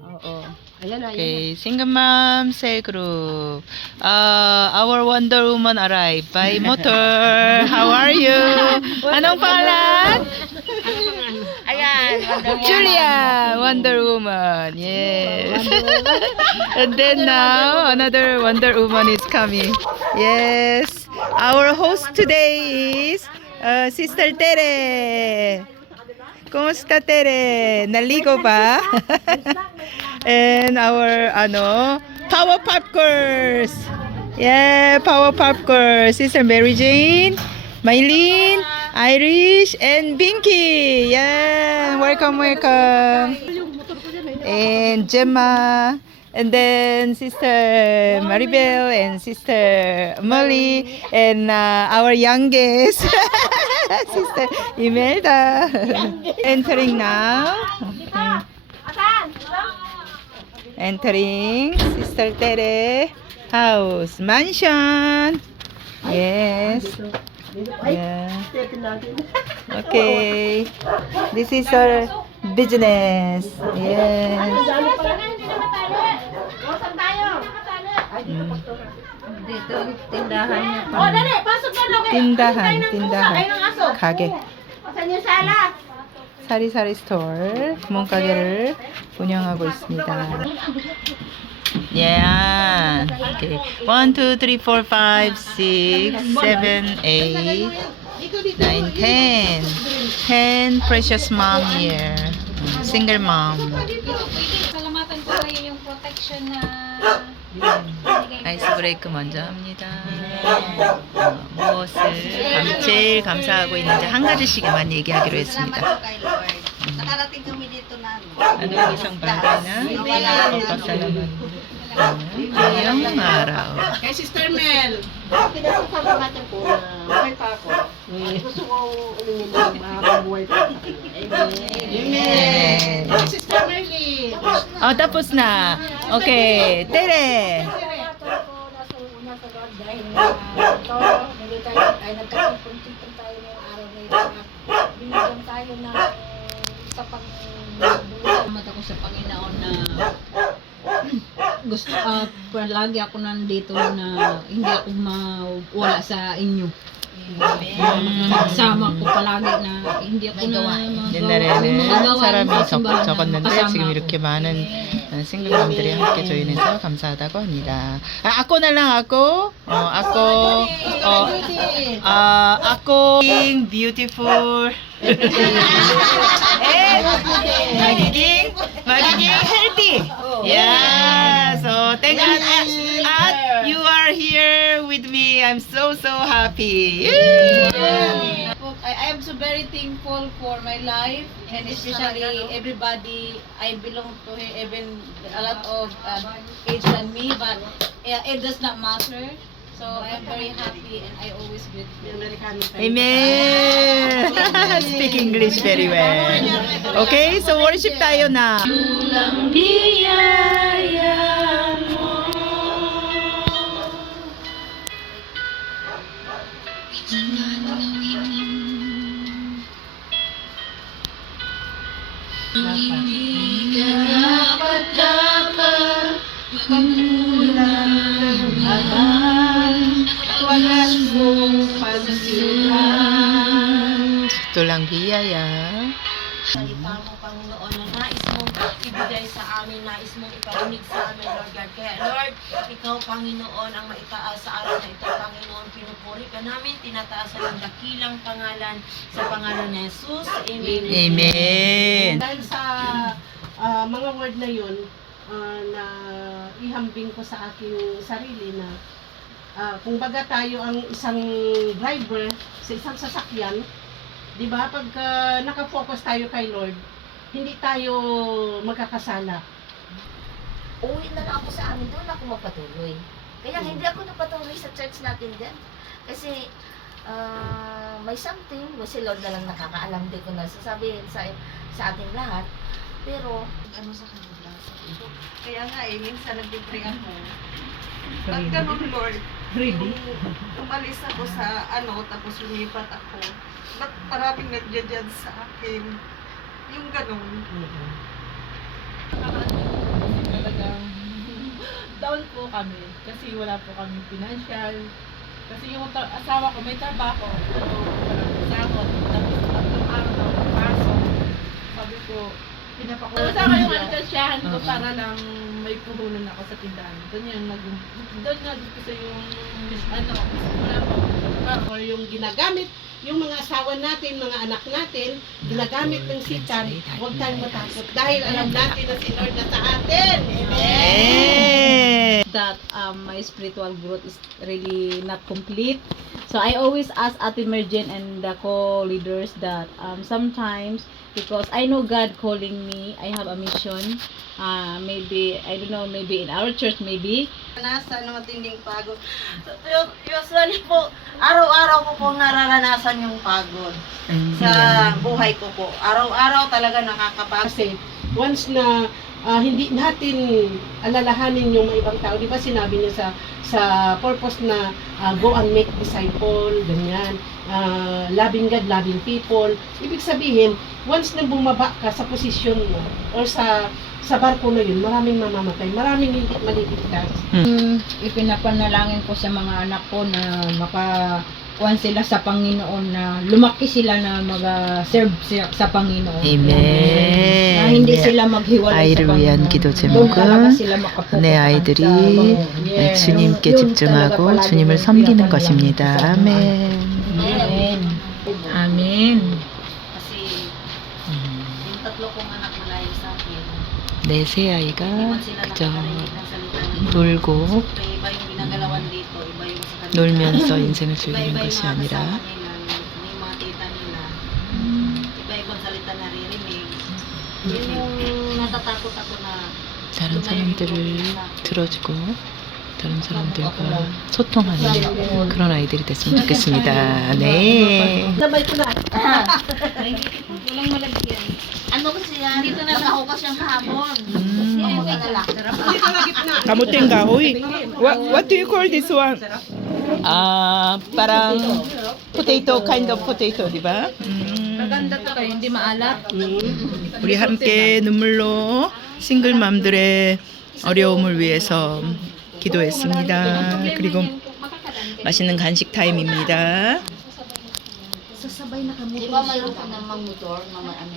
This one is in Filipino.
Oo. Ayan na, ayan Okay, Single Mom Cell Group. Our Wonder Woman arrived by motor. How are you? Anong pangalan? Ayan, Julia, Wonder Woman. Yes. And then now another Wonder Woman is coming. Yes. Our host today is Sister Tere. Kumusta Tere? Naligo ba? And our Power Popcorns. Yeah, Power Popcorns. Sister Mary Jane, Mylene, Irish, and Binky. Yeah, welcome. And Gemma. And then Sister Maribel and Sister Molly and our youngest Sister Imelda entering now. Entering Sister Tere house mansion. Yes. Yeah. Okay. This is our business. Yes. Dito, tindahan niya. dali, pasok na lang. Tindahan. 가게. Saan yung sala? 사리사리 스토어 구멍가게를 운영하고 있습니다. Yeah. Okay. 1, 2, 3, 4, 5, 6, 7, 8, 9, 10. 10 precious mom here. Single mom. 사람한테 거 yung protection na 아이스 브레이크 먼저 합니다. 무엇을 제일 감사하고 있는지 한 가지씩만 얘기하기로 했습니다. Nakarating kami dito na. Ano isang bagay na papasalamat ngayong araw. Kay Sister Mel. Pinasasama natin po na buhay pa ako. Gusto ko ulimin ng makabuhay pa. Amen. Sister Merly. Oh, tapos na. Okay, Tere. nagkasipon-tipon tayo ngayong araw na ito at binigyan tayo ng sa Salamat ako sa Panginoon na gusto palagi ako nandito na hindi ako mawala sa inyo. Sama ko palagi na hindi ako 옛날에는 사람이 적었는데 지금 이렇게 많은 싱글맘들이 함께 조인해서 감사하다고 합니다. 아꼬 날랑 아꼬 아꼬 beautiful and magiging healthy. Yeah, so thank God you are here with me. I'm so happy. I am so very thankful for my life and especially everybody I belong to even a lot of age than me, but it does not matter. So I am very happy and I always grateful. Amen. Speak English very well. Okay, so worship tayo na. Tulang biyaya. Salita mo, Panginoon, na nais mong ibigay sa amin, nais mong iparinig sa amin, Lord God. Kaya, Lord, Ikaw, Panginoon, ang maitaas sa araw na ito, Panginoon. Pinupuri ka namin, tinataasan ang dakilang pangalan sa pangalan ni Jesus. Amen. Amen. Dahil sa mga word na yun, na ihambing ko sa aking sarili na kung baga tayo ang isang driver sa isang sasakyan, di ba, pagka nakafocus tayo kay Lord, hindi tayo magkakasala. Uwi na lang ako sa amin, doon ako magpatuloy. Kaya hindi ako napatuloy sa church natin din. Kasi may something, si Lord na lang nakakaalam, di ko na sasabihin sa ating lahat. Pero, Ano sa kanila? Kaya nga minsan nag-pray ako. Pag ganun, Lord, umalis ako sa tapos lumipat ako. Ba't maraming nagja-judge sa akin? Yung ganun. down po kami kasi wala po kami financial. Kasi yung asawa ko may trabaho, walang sahod, tapos 3 araw daw pasok. Sabi ko, pinapakuha sa yung alkasyahan ko para lang may puhunan ako sa tindahan. Doon nga gusto yung wala po. Or yung ginagamit, yung mga asawa natin, mga anak natin, ginagamit ng sitan, huwag tayong matakot dahil alam natin na si Lord na sa atin. Amen. That my spiritual growth is really not complete. So I always ask Ate Merjen and the co-leaders that sometimes, because I know God calling me, I have a mission. Maybe, I don't know, maybe in our church, maybe. Naranasan ng matinding pagod. Usually po, araw-araw ko pong nararanasan yung pagod sa buhay ko po. Araw-araw talaga nakakapagod. Kasi once na hindi natin alalahanin yung mga ibang tao, di ba sinabi niya sa purpose na go and make disciple, ganyan, loving God, loving people. Ibig sabihin, once na bumaba ka sa posisyon mo or sa barko na yun, maraming mamamatay, maraming hindi maliligtas. Ipinapanalangin ko sa mga anak ko na makakuan sila sa Panginoon, na lumaki sila na mag-serve sa Panginoon. Amen. Na hindi sila maghiwalay sa 아이를 위한 Panginoon. 기도 Doon talaga 제목은 sila makapokus 내 아이들이 주님께 집중하고 주님을 섬기는 것입니다. 아멘. Amen. Amen. Kasi yung 3 kong anak malayo sa akin, 내 세 hindi 아이가 man sila 그저 nakakarinig ng salita ng Diyos. 놀고 Iba yung ginagalawan dito, iba yung sa kanila. 놀면서 인생을 Iba-iba 즐기는 yung 것이 mga 아니라 kasama nila, yung mga tita nila. Iba-ibang salita naririnig. Yun yung natatakot ako na 다른 사람들을 들어주고 다른 사람들과 소통하는 그런 아이들이 됐으면 좋겠습니다. 네. Sabay ko na. Walang malagyan. ano kasi yan, dito na nakahukas yung kahapon. Ako alala. Kamuting kahoy. What do you call this one? parang potato, kind of potato, di ba? Maganda to kayo, hindi maalat. 우리 함께 눈물로 싱글맘들의 어려움을 위해서 기도했습니다. 그리고 맛있는 간식 타임입니다. Di ba mayroon ka namang motor na ano,